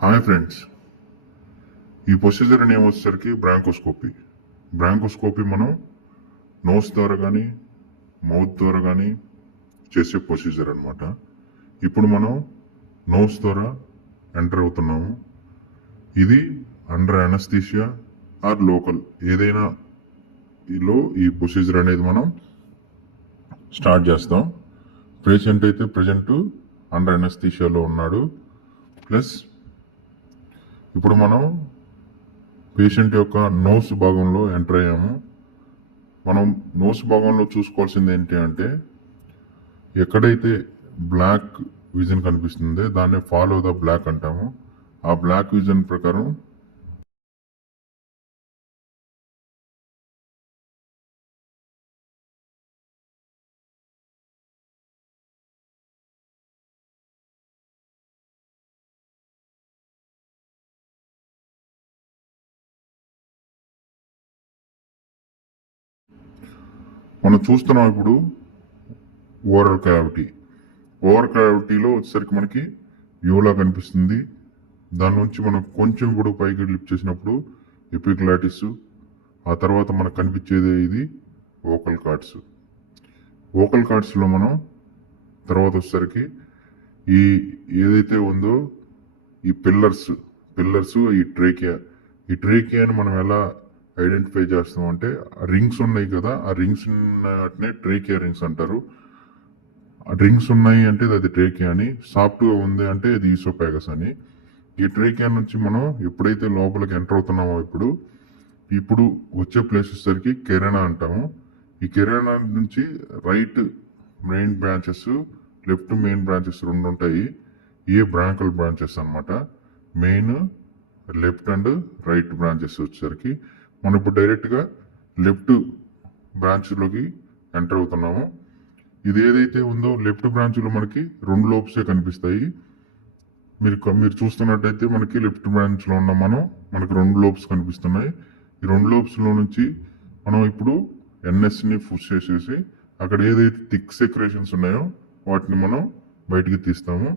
Hi friends, ఈ procedure name వచ్చేసరికి bronchoscopy మనం నోస్ ద్వారా కానీ మౌత్ ద్వారా కానీ చేసే ప్రొసీజర్ అనమాట. ఇప్పుడు మనం నోస్ ద్వారా ఎంటర్ అవుతున్నాము. ఇది అండర్ అనస్థీషియా ఆర్ లోకల్ ఏదైనా ఈ ప్రొసీజర్ అనేది మనం స్టార్ట్ చేస్తాం. పేషెంట్ అయితే ప్రజెంట్ అండర్ అనస్థీషియాలో ఉన్నాడు. ప్లస్ ఇప్పుడు మనం పేషెంట్ యొక్క నోస్ భాగంలో ఎంటర్ అయ్యాము. మనం నోస్ భాగంలో చూసుకోవాల్సింది ఏంటి అంటే, ఎక్కడైతే బ్లాక్ విజన్ కనిపిస్తుందో దాన్ని ఫాలో ద బ్లాక్ అంటాము. ఆ బ్లాక్ విజన్ ప్రకారం మనం చూస్తున్నాం. ఇప్పుడు ఓవర్ క్యావిటీలో వచ్చేసరికి మనకి యూలా కనిపిస్తుంది. దాని నుంచి మనం కొంచెం ఇప్పుడు పైకి లిఫ్ట్ చేసినప్పుడు ఎపిగ్లాటిస్, ఆ తర్వాత మనకు కనిపించేది ఇది వోకల్ కార్డ్స్లో మనం తర్వాత వచ్చేసరికి ఈ ఏదైతే ఉందో ఈ పిల్లర్స్ ఈ ట్రేకియాని మనం ఎలా ఐడెంటిఫై చేస్తాం అంటే, రింగ్స్ ఉన్నాయి కదా, ఆ రింగ్స్ ట్రేకియా రింగ్స్ అంటారు. రింగ్స్ ఉన్నాయి అంటే అది ట్రేకియా అని, సాఫ్ట్గా ఉంది అంటే అది ఈసోపాగస్ అని. ఈ ట్రేకియా నుంచి మనం ఎప్పుడైతే లోపలికి ఎంటర్ అవుతున్నామో ఇప్పుడు వచ్చే ప్లేస్ వచ్చేసరికి కెరెనా అంటాము. ఈ కెరెనా నుంచి right main branches, left main branches రెండు ఉంటాయి. ఏ బ్రాంకల్ బ్రాంచెస్ అనమాట. Main left and right branches వచ్చేసరికి మనం ఇప్పుడు డైరెక్ట్గా లెఫ్ట్ బ్రాంచ్లోకి ఎంటర్ అవుతున్నాము. ఇది ఏదైతే ఉందో లెఫ్ట్ బ్రాంచ్లో మనకి 2 లోబ్సే కనిపిస్తాయి. మీరు చూస్తున్నట్టయితే మనకి లెఫ్ట్ బ్రాంచ్లో ఉన్న మనకి 2 లోబ్స్ కనిపిస్తున్నాయి. ఈ 2 లోబ్స్లో నుంచి మనం ఇప్పుడు ఎన్ఎస్ని పుష్ చేసేసి అక్కడ ఏదైతే థిక్ సెక్రేషన్స్ ఉన్నాయో వాటిని మనం బయటికి తీస్తాము.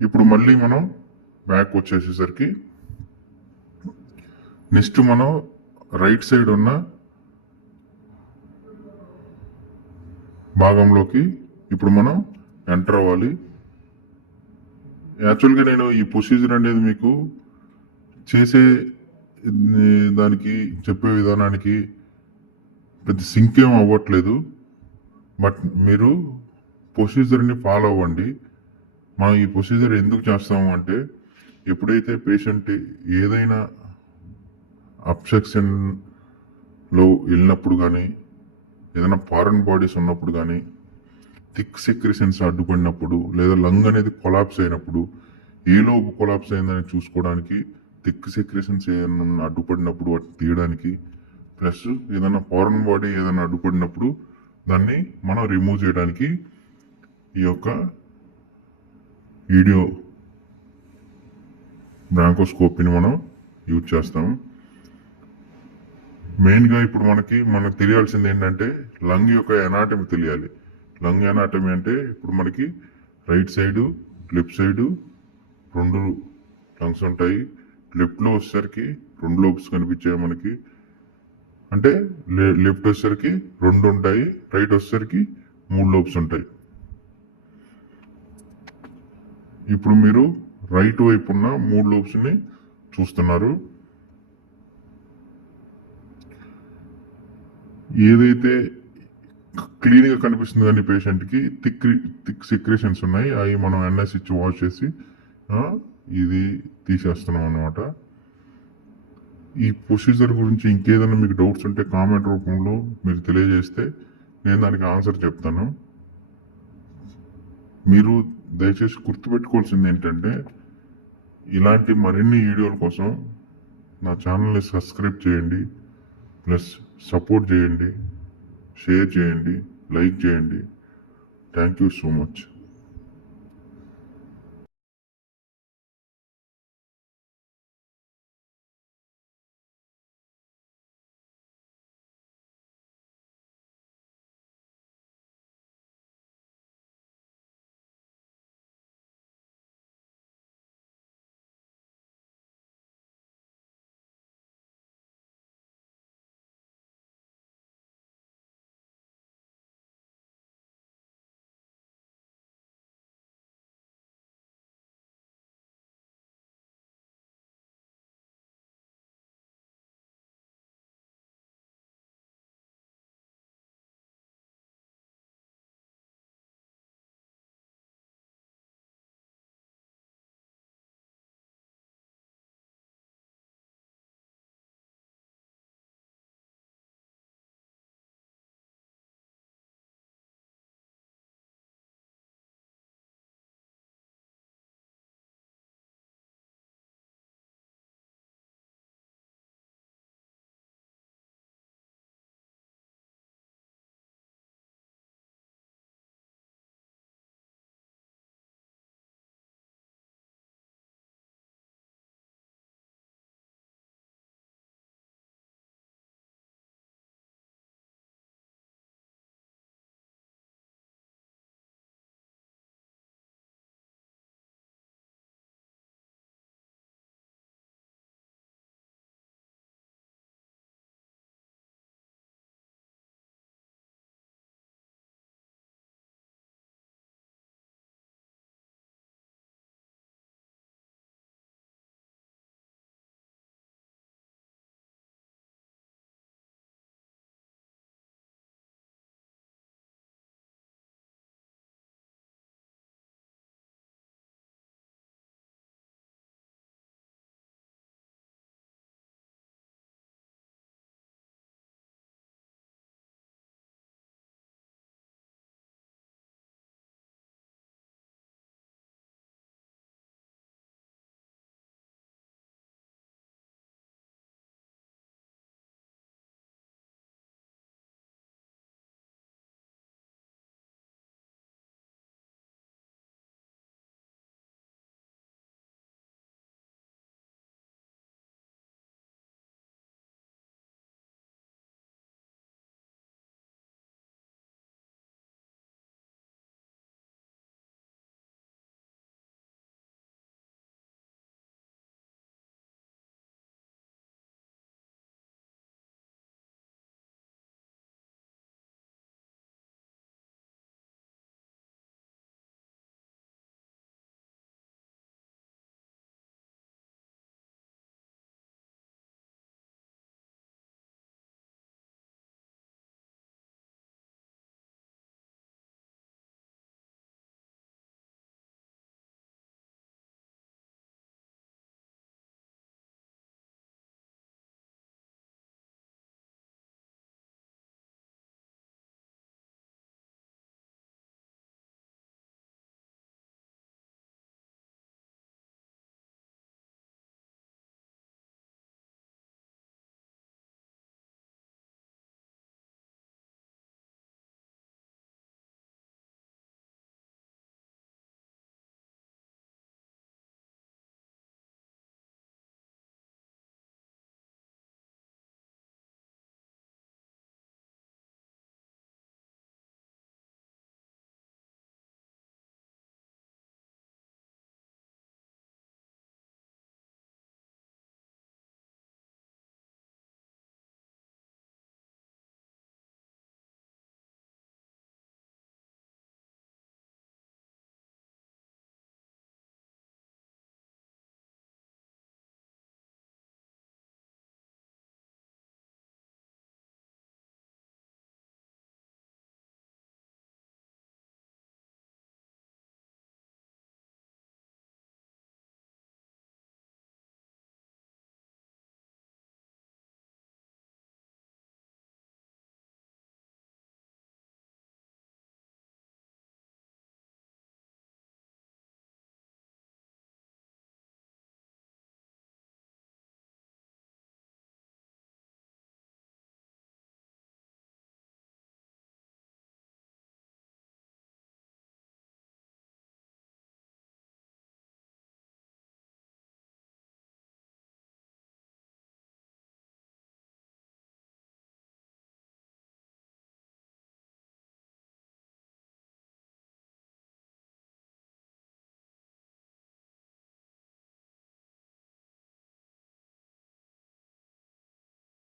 ఇప్పుడు మళ్ళీ మనం బ్యాక్ వచ్చేసేసరికి నెక్స్ట్ మనం రైట్ సైడ్ ఉన్న భాగంలోకి ఇప్పుడు మనం ఎంటర్ అవ్వాలి. యాక్చువల్గా నేను ఈ ప్రొసీజర్ అనేది మీకు చేసే దానికి చెప్పే విధానానికి పెద్ద సింక్ ఏం అవ్వట్లేదు. బట్ మీరు ప్రొసీజర్ని ఫాలో అవ్వండి. మనం ఈ ప్రొసీజర్ ఎందుకు చేస్తాము అంటే, ఎప్పుడైతే పేషెంట్ ఏదైనా అబ్స్ట్రక్షన్లో వెళ్ళినప్పుడు కానీ, ఏదైనా ఫారెన్ బాడీస్ ఉన్నప్పుడు కానీ, థిక్ సెక్రెషన్స్ అడ్డుపడినప్పుడు, లేదా లంగ్ అనేది కొలాప్స్ అయినప్పుడు, ఏ లోపు కొలాప్స్ అయిందని చూసుకోవడానికి, థిక్ సెక్రెషన్స్ ఏదైనా అడ్డుపడినప్పుడు వాటిని తీయడానికి, ప్లస్ ఏదైనా ఫారెన్ బాడీ ఏదైనా అడ్డుపడినప్పుడు దాన్ని మనం రిమూవ్ చేయడానికి ఈ యొక్క వీడియో బ్రాంకోస్కోపీని మనం యూజ్ చేస్తాము. మెయిన్గా ఇప్పుడు మనకు తెలియాల్సింది ఏంటంటే, లంగ్ యొక్క ఎనాటమీ తెలియాలి. లంగ్ ఎనాటమీ అంటే ఇప్పుడు మనకి right side left side 2 lungs ఉంటాయి. లెఫ్ట్లో వచ్చేసరికి 2 లోబ్స్ కనిపించాయి మనకి. అంటే లెఫ్ట్ వచ్చేసరికి 2 ఉంటాయి, రైట్ వచ్చేసరికి 3 లోబ్స్ ఉంటాయి. ఇప్పుడు మీరు రైట్ వైపు ఉన్న 3 లోబ్స్ని చూస్తున్నారు. ఏదైతే క్లీన్గా కనిపిస్తుంది కానీ పేషెంట్కి థిక్ సెక్రేషన్స్ ఉన్నాయి, అవి మనం ఎన్ఎస్ ఇచ్చి వాష్ చేసి ఇది తీసేస్తున్నాం అన్నమాట. ఈ ప్రొసీజర్ గురించి ఇంకేదైనా మీకు డౌట్స్ ఉంటే కామెంట్ రూపంలో మీరు తెలియజేస్తే నేను దానికి ఆన్సర్ చెప్తాను. మీరు దయచేసి గుర్తుపెట్టుకోవాల్సింది ఏంటంటే, ఇలాంటి మరిన్ని వీడియోల కోసం నా ఛానల్ని సబ్స్క్రైబ్ చేయండి, ప్లస్ సపోర్ట్ చేయండి, షేర్ చేయండి, లైక్ చేయండి. Thank you so much.